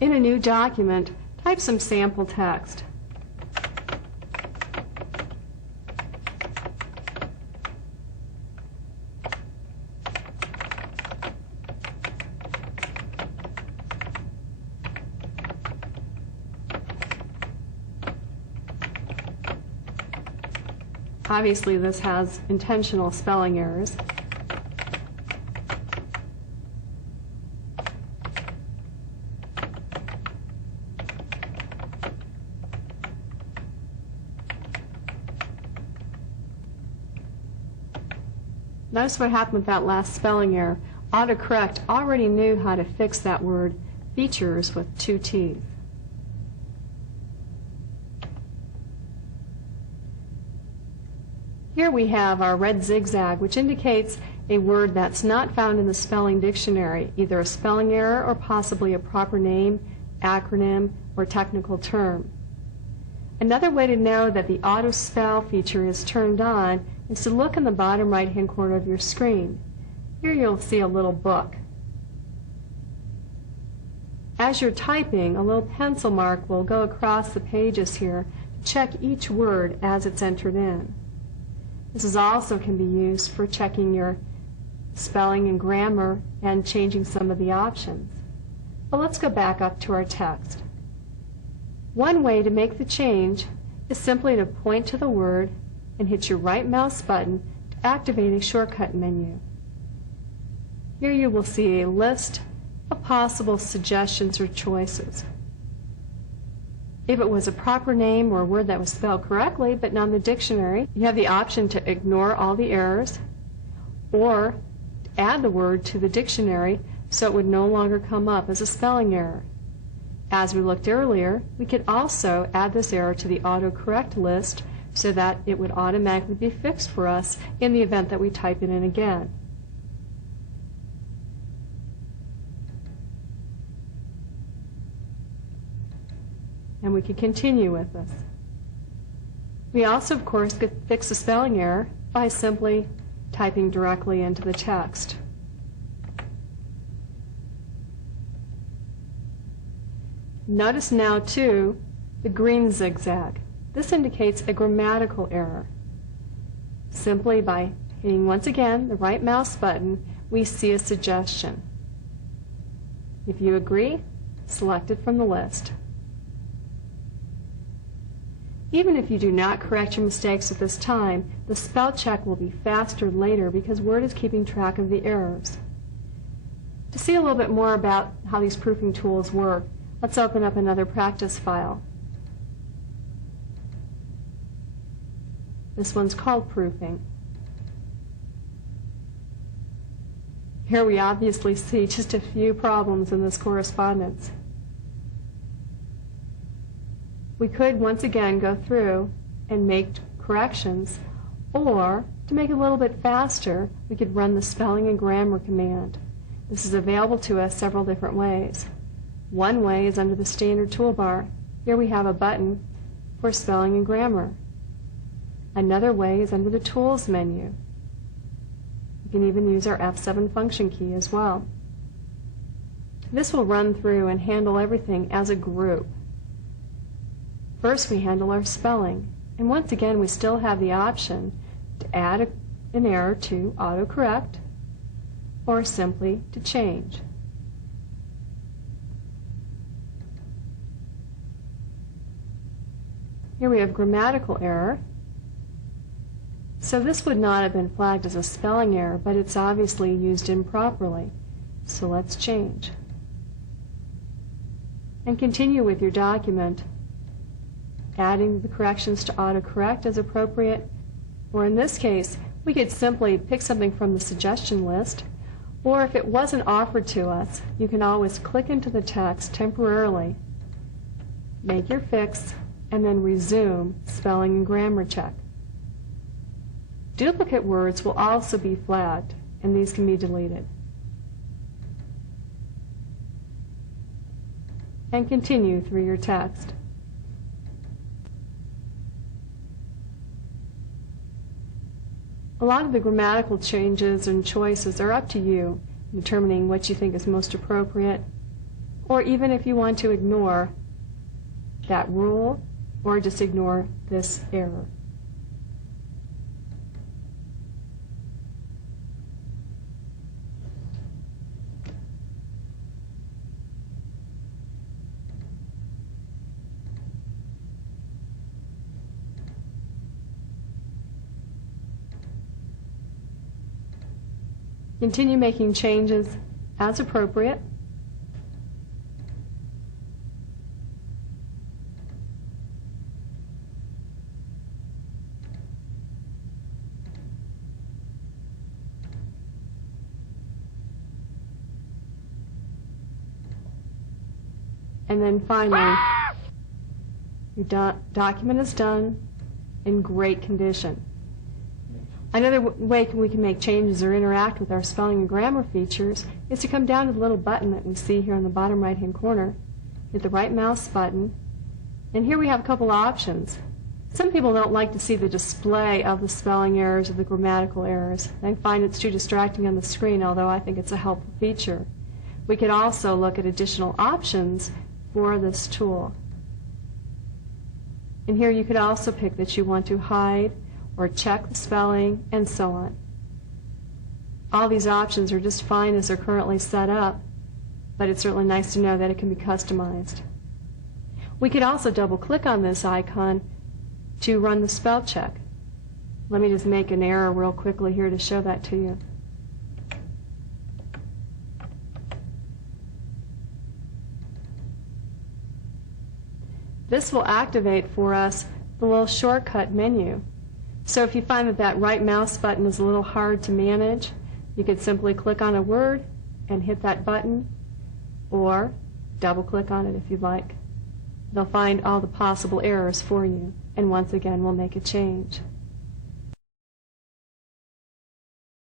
In a new document, type some sample text. Obviously, this has intentional spelling errors. Notice what happened with that last spelling error. Autocorrect already knew how to fix that word features with 2 T's. Here we have our red zigzag, which indicates a word that's not found in the spelling dictionary, either a spelling error or possibly a proper name, acronym, or technical term. Another way to know that the auto spell feature is turned on is to look in the bottom right-hand corner of your screen. Here you'll see a little book. As you're typing, a little pencil mark will go across the pages here to check each word as it's entered in. This also can be used for checking your spelling and grammar and changing some of the options. But let's go back up to our text. One way to make the change is simply to point to the word and hit your right mouse button to activate a shortcut menu. Here you will see a list of possible suggestions or choices. If it was a proper name or a word that was spelled correctly but not in the dictionary, you have the option to ignore all the errors or add the word to the dictionary so it would no longer come up as a spelling error. As we looked earlier, we could also add this error to the autocorrect list so that it would automatically be fixed for us in the event that we type it in again. And we could continue with this. We also, of course, could fix the spelling error by simply typing directly into the text. Notice now, too, the green zigzag. This indicates a grammatical error. Simply by hitting, once again, the right mouse button, we see a suggestion. If you agree, select it from the list. Even if you do not correct your mistakes at this time, the spell check will be faster later because Word is keeping track of the errors. To see a little bit more about how these proofing tools work, let's open up another practice file. This one's called Proofing. Here we obviously see just a few problems in this correspondence. We could once again go through and make corrections, or to make it a little bit faster, we could run the spelling and grammar command. This is available to us several different ways. One way is under the standard toolbar. Here we have a button for spelling and grammar. Another way is under the Tools menu. You can even use our F7 function key as well. This will run through and handle everything as a group. First, we handle our spelling, and once again, we still have the option to add an error to autocorrect or simply to change. Here we have grammatical error. So this would not have been flagged as a spelling error, but it's obviously used improperly. So let's change. And continue with your document, adding the corrections to autocorrect as appropriate, or in this case, we could simply pick something from the suggestion list, or if it wasn't offered to us, you can always click into the text temporarily, make your fix, and then resume spelling and grammar check. Duplicate words will also be flagged, and these can be deleted. And continue through your text. A lot of the grammatical changes and choices are up to you in determining what you think is most appropriate or even if you want to ignore that rule or just ignore this error. Continue making changes as appropriate. And then finally, your document is done in great condition. Another way we can make changes or interact with our spelling and grammar features is to come down to the little button that we see here on the bottom right-hand corner, hit the right mouse button, and here we have a couple options. Some people don't like to see the display of the spelling errors or the grammatical errors. They find it's too distracting on the screen, although I think it's a helpful feature. We could also look at additional options for this tool. And here you could also pick that you want to hide or check the spelling, and so on. All these options are just fine as they're currently set up, but it's certainly nice to know that it can be customized. We could also double-click on this icon to run the spell check. Let me just make an error real quickly here to show that to you. This will activate for us the little shortcut menu. So if you find that that right mouse button is a little hard to manage, you could simply click on a word and hit that button, or double-click on it if you'd like. They'll find all the possible errors for you, and once again we'll make a change.